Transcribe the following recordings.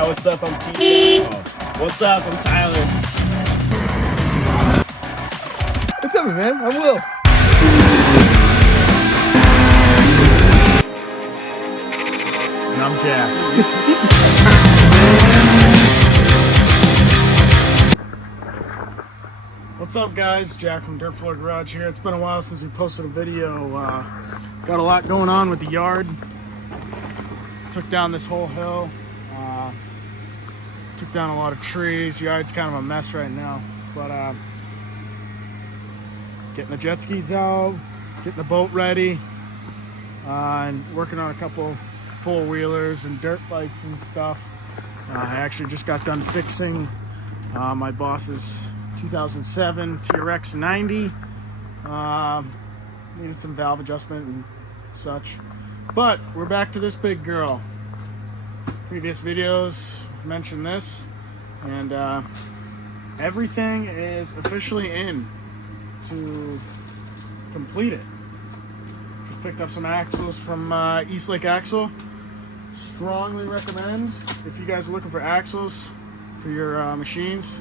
Hi, what's up? I'm T. What's up? I'm Tyler. What's up, man? I'm Will. And I'm Jack. What's up, guys? Jack from Dirt Floor Garage here. It's been a while since we posted a video. Got a lot going on with the yard. Took down this whole hill. Took down a lot of trees. Yard's kind of a mess right now. But getting the jet skis out, getting the boat ready, and working on a couple four-wheelers and dirt bikes and stuff. I actually just got done fixing my boss's 2007 TRX 90. Needed some valve adjustment and such. But we're back to this big girl. Previous videos mentioned this, and everything is officially in to complete it. Just picked up some axles from Eastlake Axle. Strongly recommend, if you guys are looking for axles for your machines,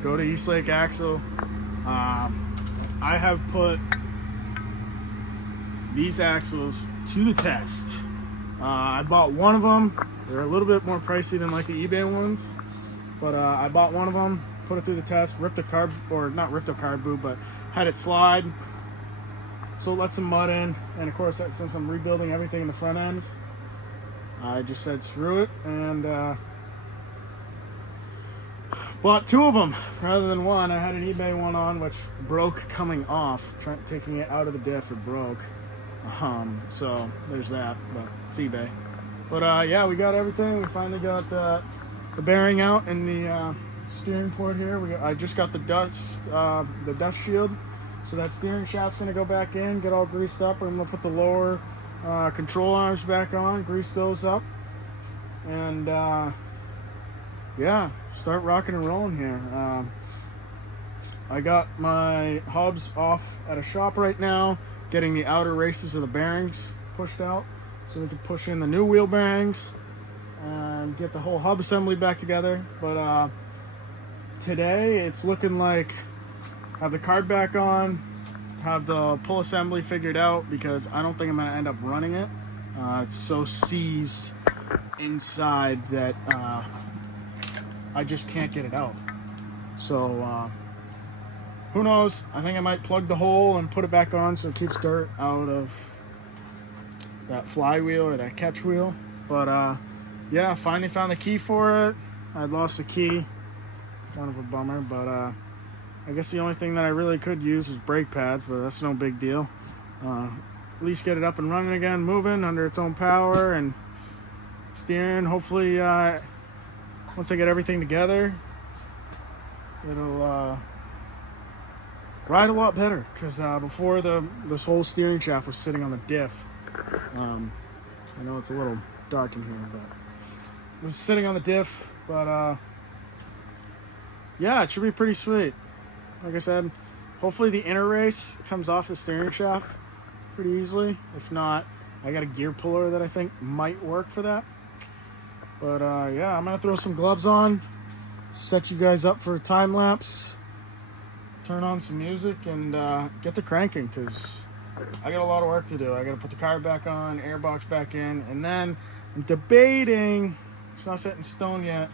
go to Eastlake Axle. I have put these axles to the test. I bought one of them. They're a little bit more pricey than like the eBay ones, but I bought one of them, put it through the test, ripped a carb, or not ripped a carb boot, but had it slide, so let some mud in. And of course, since I'm rebuilding everything in the front end, I just said screw it and bought two of them rather than one. I had an eBay one on which broke coming off. Taking it out of the diff, it broke. So there's that, but it's eBay. But yeah, we got everything. We finally got the bearing out in the steering port here. I just got the dust shield, so that steering shaft's gonna go back in, get all greased up. I'm gonna put the lower control arms back on, grease those up, and yeah, start rocking and rolling here. I got my hubs off at a shop right now, getting the outer races of the bearings pushed out so we can push in the new wheel bearings and get the whole hub assembly back together. But today it's looking like have the card back on, have the pull assembly figured out, because I don't think I'm going to end up running it. It's so seized inside that I just can't get it out. So who knows? I think I might plug the hole and put it back on so it keeps dirt out of that flywheel or that catch wheel. But yeah, finally found the key for it. I'd lost the key. Kind of a bummer, but I guess the only thing that I really could use is brake pads, but that's no big deal. At least get it up and running again, moving under its own power, and steering. Hopefully, once I get everything together, it'll ride a lot better, because before this whole steering shaft was sitting on the diff. I know it's a little dark in here, but it was sitting on the diff. But yeah, it should be pretty sweet. Like I said, hopefully the inner race comes off the steering shaft pretty easily. If not, I got a gear puller that I think might work for that. But yeah, I'm gonna throw some gloves on, set you guys up for a time lapse, turn on some music, and get the cranking, because I got a lot of work to do. I gotta put the car back on, airbox back in, and then I'm debating, it's not set in stone yet,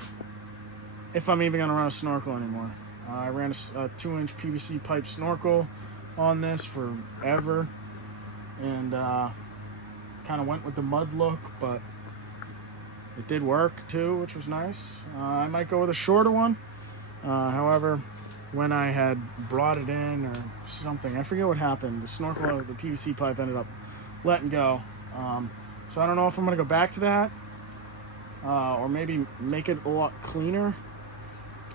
if I'm even gonna run a snorkel anymore. I ran a 2-inch PVC pipe snorkel on this forever, and kind of went with the mud look, but it did work too, which was nice. I might go with a shorter one. However, when I had brought it in or something, I forget what happened. The snorkel, the PVC pipe ended up letting go. So I don't know if I'm gonna go back to that, or maybe make it a lot cleaner.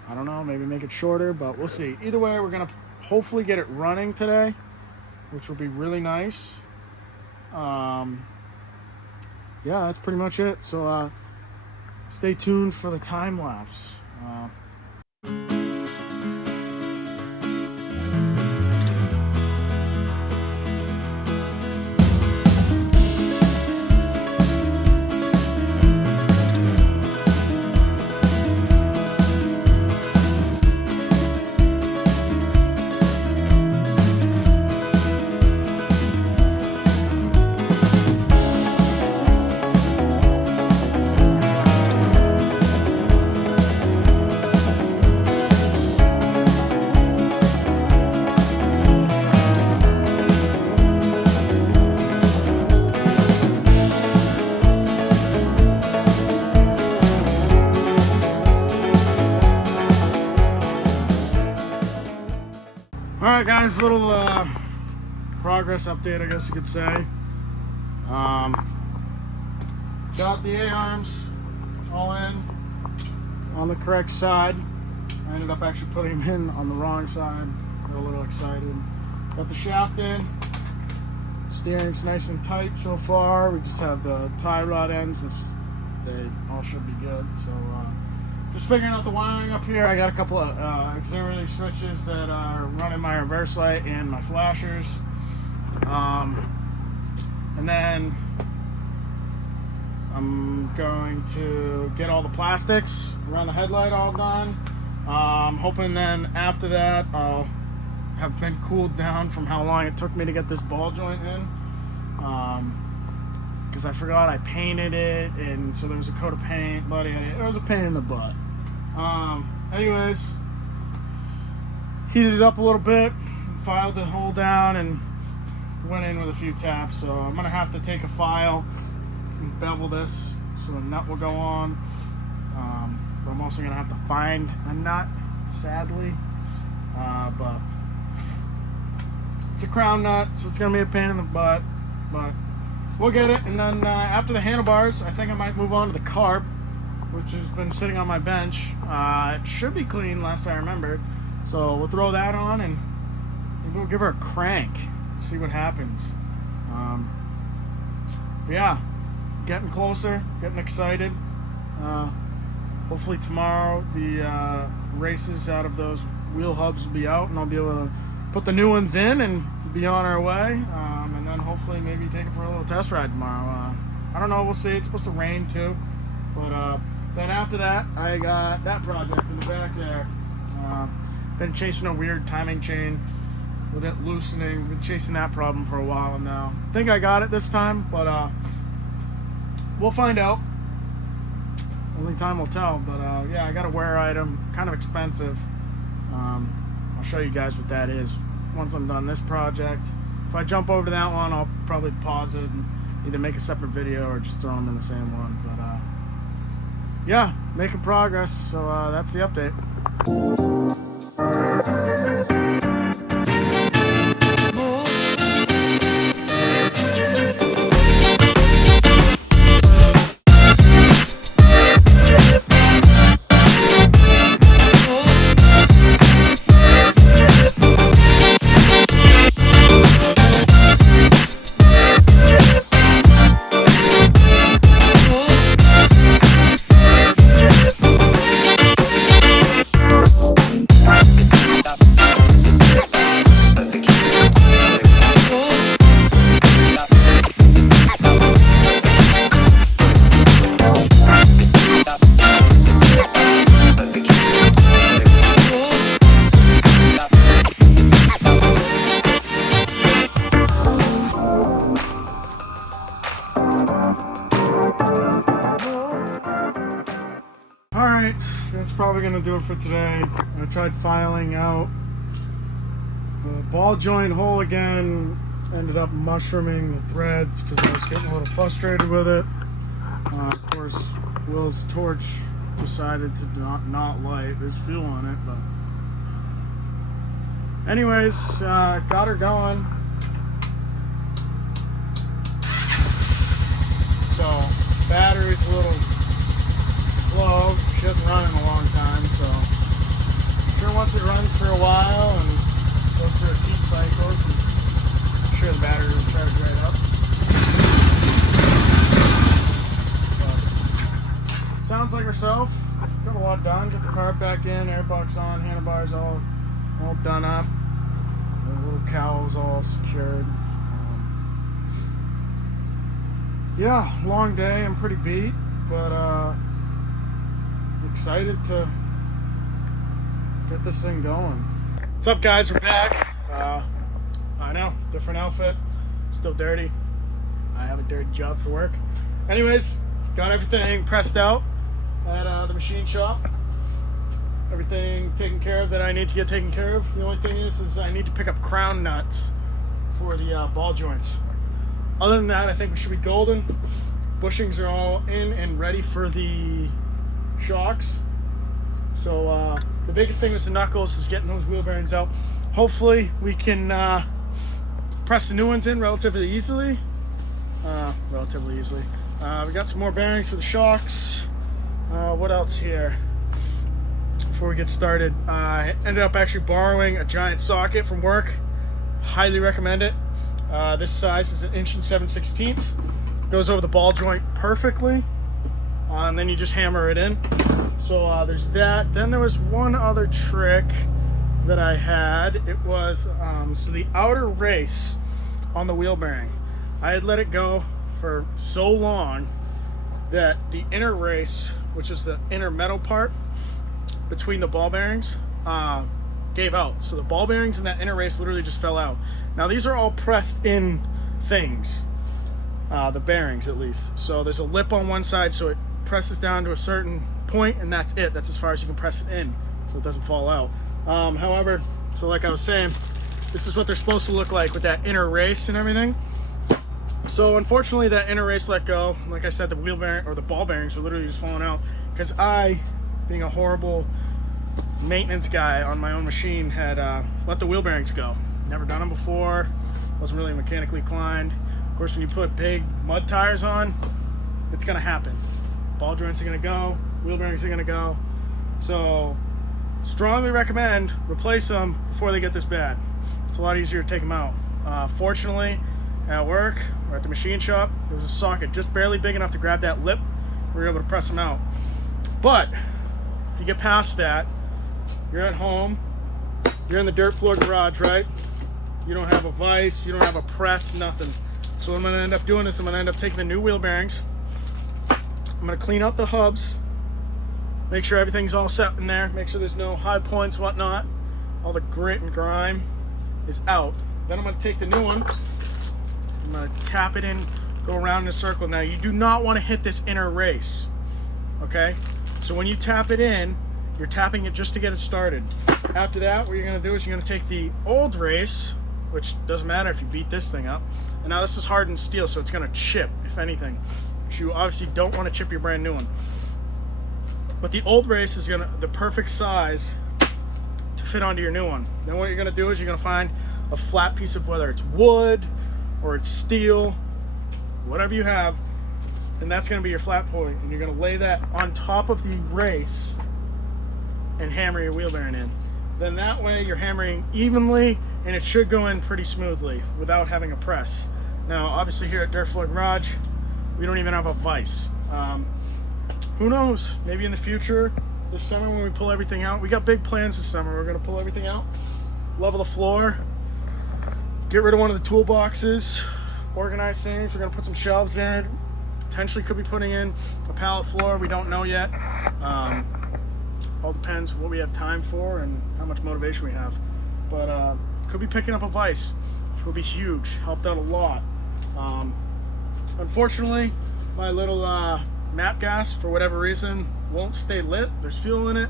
I don't know, maybe make it shorter, but we'll see. Either way, we're gonna hopefully get it running today, which will be really nice. Yeah, that's pretty much it. So stay tuned for the time lapse. Alright guys, little progress update, I guess you could say. Got the A-arms all in on the correct side. I ended up actually putting them in on the wrong side. Got a little excited. Got the shaft in. Steering's nice and tight so far. We just have the tie rod ends, which they all should be good. So just figuring out the wiring up here. I got a couple of auxiliary switches that are running my reverse light and my flashers. And then I'm going to get all the plastics around the headlight all done. Hoping then after that I'll have been cooled down from how long it took me to get this ball joint in. Because I forgot I painted it, and so there was a coat of paint, buddy. It was a pain in the butt. Anyways, heated it up a little bit, filed the hole down, and went in with a few taps. So I'm gonna have to take a file and bevel this so the nut will go on. But I'm also gonna have to find a nut, sadly. But it's a crown nut, so it's gonna be a pain in the butt. But we'll get it. And then after the handlebars, I think I might move on to the carb, which has been sitting on my bench. It should be clean last I remembered. So we'll throw that on and maybe we'll give her a crank. See what happens. Yeah, getting closer, getting excited. Hopefully tomorrow the races out of those wheel hubs will be out, and I'll be able to put the new ones in and be on our way. And then hopefully maybe take it for a little test ride tomorrow. I don't know, we'll see. It's supposed to rain too. But then after that, I got that project in the back there. Been chasing a weird timing chain with it loosening. Been chasing that problem for a while now. I think I got it this time, but we'll find out. Only time will tell. But yeah, I got a wear item, kind of expensive. I'll show you guys what that is once I'm done this project. If I jump over to that one, I'll probably pause it and either make a separate video or just throw them in the same one. But yeah, making progress. So that's the update. Alright, that's probably going to do it for today. I tried filing out the ball joint hole again. Ended up mushrooming the threads because I was getting a little frustrated with it. Of course, Will's torch decided to not light. There's fuel on it, but anyways, got her going. So, battery's a little slow. She hasn't run in a long time, so I'm sure once it runs for a while and goes through its heat cycles, I'm sure the battery will charge right up. But sounds like herself. Got a lot done. Get the carb back in, airbox on, handlebars all done up. The little cowl's all secured. Yeah, long day. I'm pretty beat, but excited to get this thing going. What's up, guys? We're back. I know, different outfit, still dirty. I have a dirty job for work. Anyways, got everything pressed out at the machine shop. Everything taken care of that I need to get taken care of. The only thing is I need to pick up crown nuts for the ball joints. Other than that, I think we should be golden. Bushings are all in and ready for the shocks. So the biggest thing with the knuckles is getting those wheel bearings out. hopefully we can press the new ones in relatively easily. We got some more bearings for the shocks. What else here? Before we get started, I ended up actually borrowing a giant socket from work. Highly recommend it. This size is 1 7/16 inches. Goes over the ball joint perfectly. And then you just hammer it in. So there's that. Then there was one other trick that I had. It was so the outer race on the wheel bearing, I had let it go for so long that the inner race, which is the inner metal part between the ball bearings, gave out. So the ball bearings in that inner race literally just fell out. Now these are all pressed in things, the bearings at least. So there's a lip on one side, so it presses down to a certain point, and that's it. That's as far as you can press it in, so it doesn't fall out. However, so like I was saying, this is what they're supposed to look like with that inner race and everything. So unfortunately, that inner race let go. Like I said, the wheel bearing or the ball bearings were literally just falling out because I, being a horrible maintenance guy on my own machine, had let the wheel bearings go. Never done them before. Wasn't really mechanically inclined. Of course, when you put big mud tires on, it's gonna happen. Ball joints are gonna go. Wheel bearings are gonna go. So strongly recommend replace them before they get this bad. It's a lot easier to take them out. Fortunately, at work or at the machine shop, there was a socket just barely big enough to grab that lip. We were able to press them out. But if you get past that, you're at home, you're in the dirt floor garage, right? You don't have a vise, you don't have a press, nothing. So what I'm gonna end up doing is I'm gonna end up taking the new wheel bearings. I'm gonna clean out the hubs, make sure everything's all set in there, make sure there's no high points, whatnot. All the grit and grime is out. Then I'm gonna take the new one, I'm gonna tap it in, go around in a circle. Now you do not wanna hit this inner race, okay? So when you tap it in, you're tapping it just to get it started. After that, what you're gonna do is you're gonna take the old race, which doesn't matter if you beat this thing up. And now this is hardened steel, so it's gonna chip, if anything. But you obviously don't wanna chip your brand new one. But the old race is the perfect size to fit onto your new one. Then what you're gonna do is you're gonna find a flat piece of, whether it's wood or it's steel, whatever you have, and that's gonna be your flat point. And you're gonna lay that on top of the race and hammer your wheel bearing in. Then that way you're hammering evenly and it should go in pretty smoothly without having a press. Now, obviously here at Dirt Floor Garage, we don't even have a vise. Who knows? Maybe in the future, this summer when we pull everything out, we got big plans this summer. We're gonna pull everything out, level the floor, get rid of one of the toolboxes, organize things. We're gonna put some shelves there. Potentially could be putting in a pallet floor. We don't know yet. All depends what we have time for and how much motivation we have. But could be picking up a vise, which will be huge. Helped out a lot. Unfortunately, my little map gas, for whatever reason, won't stay lit. There's fuel in it,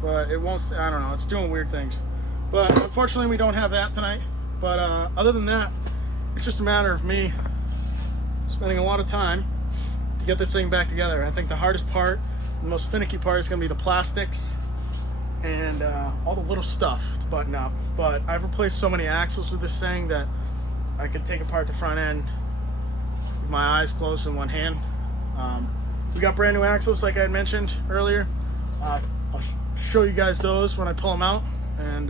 but it won't. I don't know. It's doing weird things. But unfortunately, we don't have that tonight. But other than that, it's just a matter of me spending a lot of time to get this thing back together. I think the hardest part, the most finicky part, is going to be the plastics and all the little stuff to button up. But I've replaced so many axles with this thing that I could take apart the front end with my eyes closed in one hand. We got brand new axles, like I had mentioned earlier. I'll show you guys those when I pull them out. And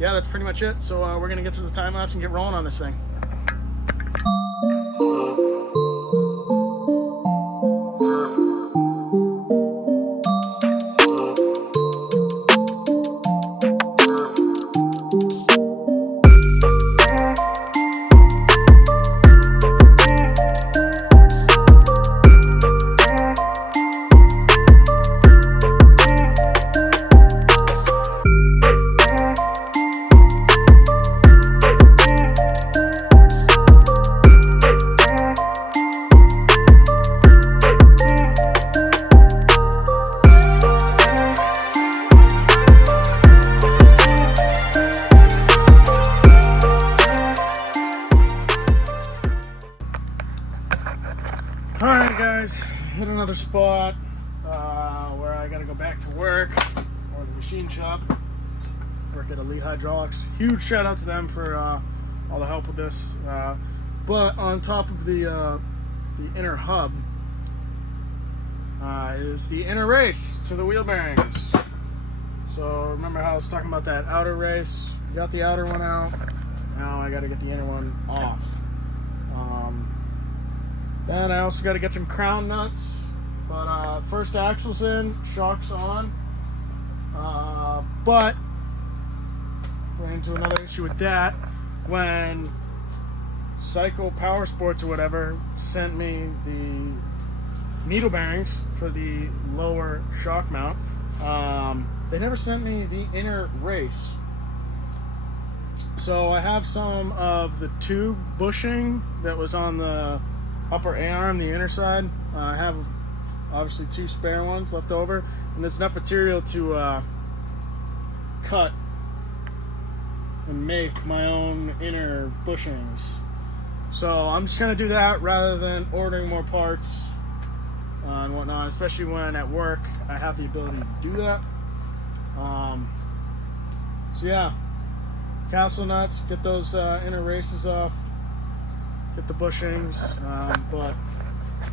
yeah, that's pretty much it. So we're going to get to the time lapse and get rolling on this thing. Alright guys, hit another spot where I gotta go back to work or the machine shop. work at Elite Hydraulics. Huge shout out to them for all the help with this. But on top of the inner hub is the inner race to the wheel bearings. So remember how I was talking about that outer race? Got the outer one out. Now I got to get the inner one off. Then I also got to get some crown nuts. But first axle's in, shock's on. But ran into another issue with that when Cycle Power Sports or whatever sent me the needle bearings for the lower shock mount. They never sent me the inner race. So I have some of the tube bushing that was on the upper A-arm, the inner side. I have obviously 2 spare ones left over, and there's enough material to cut and make my own inner bushings. So I'm just gonna do that rather than ordering more parts and whatnot, especially when at work I have the ability to do that. So yeah, castle nuts, get those inner races off, get the bushings, but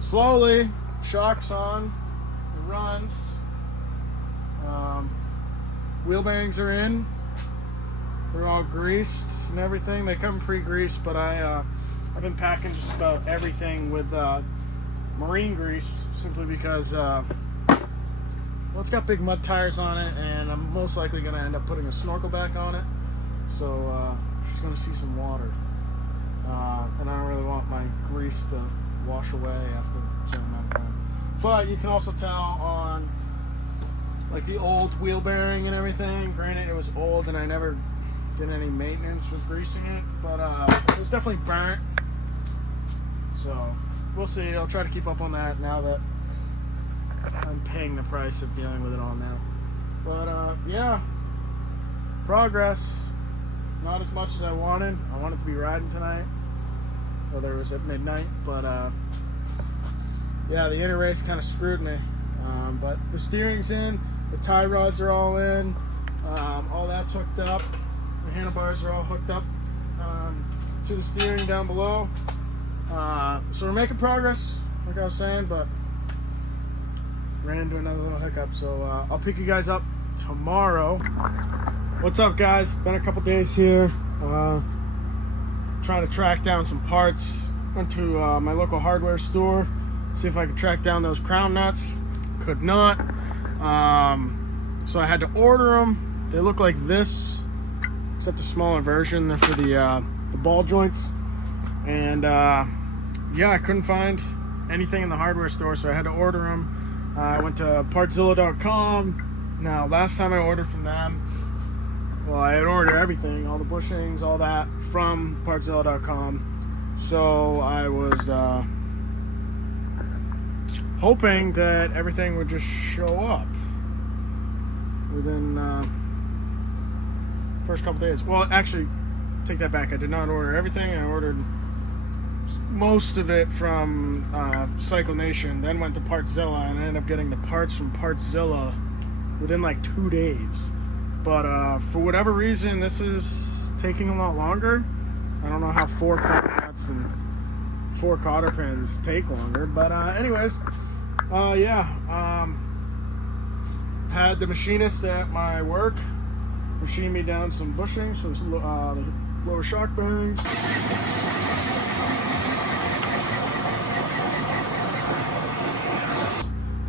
slowly, shock's on, it runs, wheel bearings are in, they're all greased and everything. They come pre-greased, but I've been packing just about everything with marine grease, simply because well, it's got big mud tires on it, and I'm most likely going to end up putting a snorkel back on it, so she's going to see some water, and I don't really want my grease to wash away after a certain amount of time. But you can also tell on like the old wheel bearing and everything, granted it was old and I never did any maintenance with greasing it, but it was definitely burnt, so we'll see. I'll try to keep up on that now that I'm paying the price of dealing with it all now. But yeah, progress. Not as much as I wanted. I wanted to be riding tonight, whether it was at midnight, but yeah, the inner race kind of screwed me. But the steering's in, the tie rods are all in, all that's hooked up, the handlebars are all hooked up to the steering down below. So we're making progress, like I was saying, but ran into another little hiccup. So I'll pick you guys up tomorrow. What's up, guys? Been a couple days here, trying to track down some parts. Went to my local hardware store, see if I could track down those crown nuts. Could not. So I had to order them. They look like this, except the smaller version. They're for the ball joints. And yeah, I couldn't find anything in the hardware store, so I had to order them. I went to partzilla.com. Now, last time I ordered from them, well, I had ordered everything, all the bushings, all that, from partzilla.com. So I was hoping that everything would just show up within first couple days. Well, actually, take that back. I did not order everything. I ordered most of it from Cycle Nation, then went to Partzilla, and I ended up getting the parts from Partzilla within like 2 days. But for whatever reason, this is taking a lot longer. I don't know how 4 cotter nuts and 4 cotter pins take longer, but anyways, yeah, had the machinist at my work machine me down some bushings for the lower shock bearings.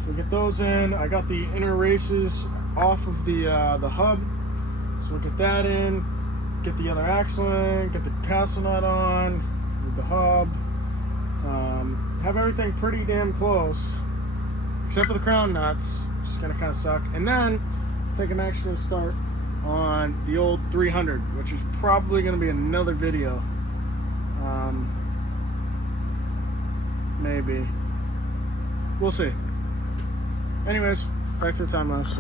So get those in. I got the inner races off of the hub, so we'll get that in, get the other axle in, get the castle nut on with the hub, have everything pretty damn close except for the crown nuts, which is gonna kind of suck. And then I think I'm actually gonna start on the old 300, which is probably gonna be another video, maybe, we'll see. Anyways, back to the time lapse.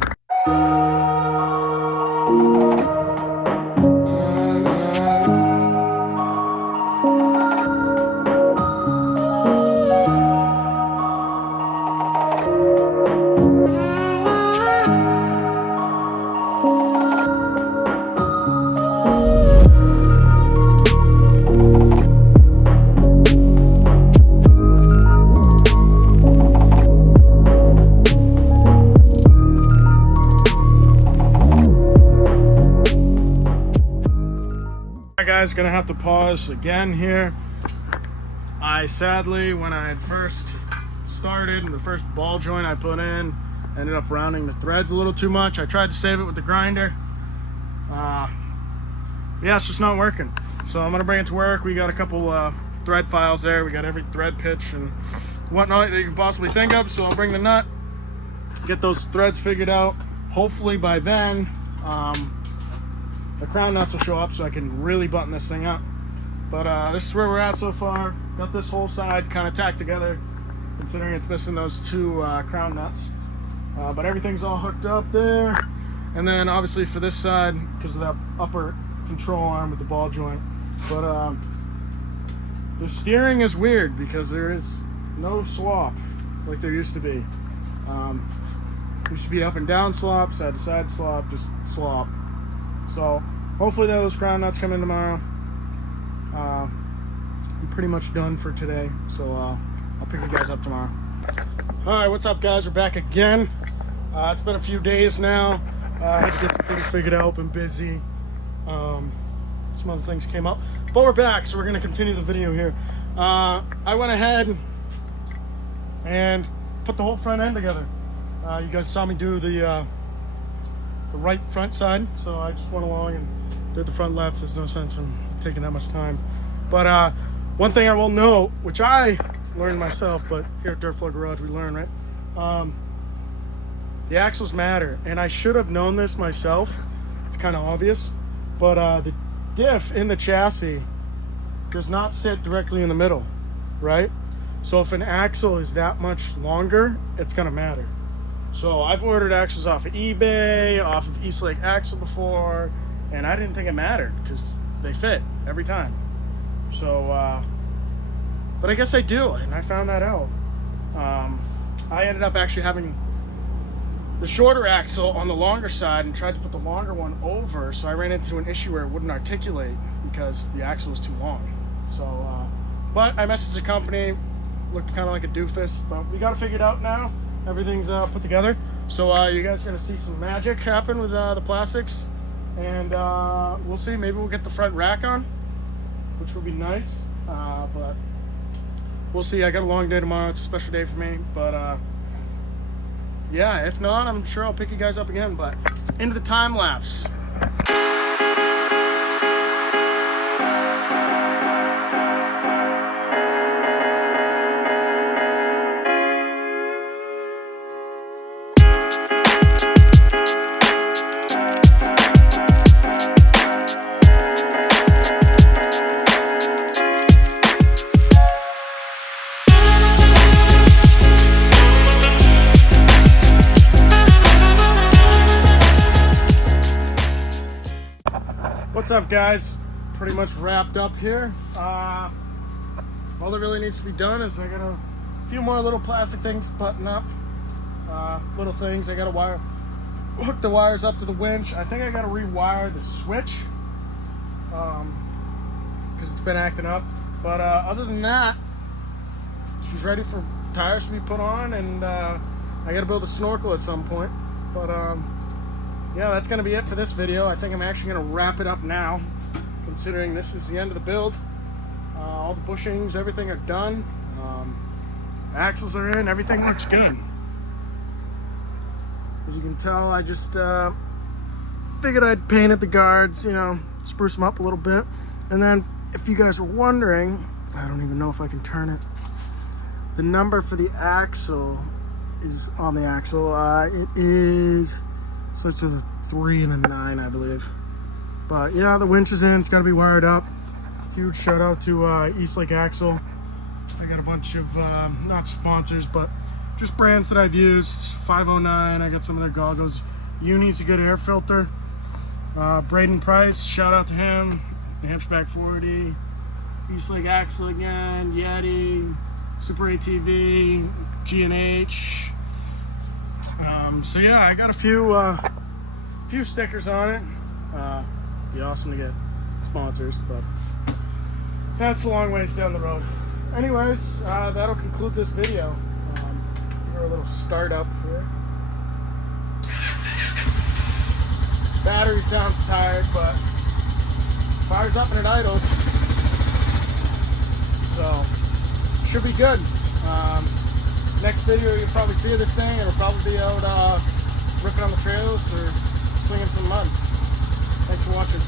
guys, gonna have to pause again here. I sadly, when I had first started, the first ball joint I put in, ended up rounding the threads a little too much. I tried to save it with the grinder. Yeah, it's just not working. So I'm gonna bring it to work. We got a couple thread files there. We got every thread pitch and whatnot that you can possibly think of. So I'll bring the nut, get those threads figured out. Hopefully by then, the crown nuts will show up so I can really button this thing up. But this is where we're at so far. Got this whole side kind of tacked together, considering it's missing those two crown nuts. But everything's all hooked up there. And then obviously for this side, because of that upper control arm with the ball joint. But the steering is weird because there is no swap like there used to be. Used to be up and down slop, side to side slop, just slop. So hopefully those crown nuts come in tomorrow. I'm pretty much done for today, so I'll pick you guys up tomorrow. Alright, what's up guys? We're back again. It's been a few days now. I had to get some things figured out, been busy. Some other things came up. But we're back, so we're going to continue the video here. I went ahead and put the whole front end together. You guys saw me do the right front side, so I just went along and did the front left. There's no sense in taking that much time. But one thing I will note, which I learned myself, but here at Dirt Floor Garage we learn, right? The axles matter, and I should have known this myself. It's kind of obvious, but the diff in the chassis does not sit directly in the middle, right? So if an axle is that much longer, it's gonna matter. So I've ordered axles off of eBay, off of East Lake Axle before, and I didn't think it mattered because they fit every time. So, but I guess they do, and I found that out. I ended up actually having the shorter axle on the longer side and tried to put the longer one over, so I ran into an issue where it wouldn't articulate because the axle was too long. So, but I messaged the company, looked kind of like a doofus, but we got it figured out now. Everything's put together. So you guys are gonna see some magic happen with the plastics, and we'll see. Maybe we'll get the front rack on, which will be nice. But we'll see. I got a long day tomorrow. It's a special day for me. But yeah, if not, I'm sure I'll pick you guys up again. But into the time lapse. What's up guys? Pretty much wrapped up here. All that really needs to be done is I got a few more little plastic things to button up. Little things. I gotta hook the wires up to the winch. I think I gotta rewire the switch because it's been acting up. But other than that, she's ready for tires to be put on, and I gotta build a snorkel at some point. But yeah, that's going to be it for this video. I think I'm actually going to wrap it up now, considering this is the end of the build. All the bushings, everything are done. Axles are in, everything looks good. As you can tell, I just figured I'd paint at the guards, you know, spruce them up a little bit. And then, if you guys were wondering, I don't even know if I can turn it. The number for the axle is on the axle. It is... So it's with a 3 and a 9, I believe. But yeah, the winch is in. It's got to be wired up. Huge shout out to East Lake Axle. I got a bunch of, not sponsors, but just brands that I've used. 509, I got some of their goggles. Uni's a good air filter. Braden Price, shout out to him. New Hampshire Back 40. East Lake Axle again. Yeti. Super ATV. G&H. So yeah, I got a few stickers on it. Be awesome to get sponsors, but that's a long ways down the road. Anyways, that'll conclude this video. Give her a little startup here. Battery sounds tired, but fires up and it idles. So, should be good. Next video you'll probably see this thing. It'll probably be out ripping on the trails or slinging some mud. Thanks for watching.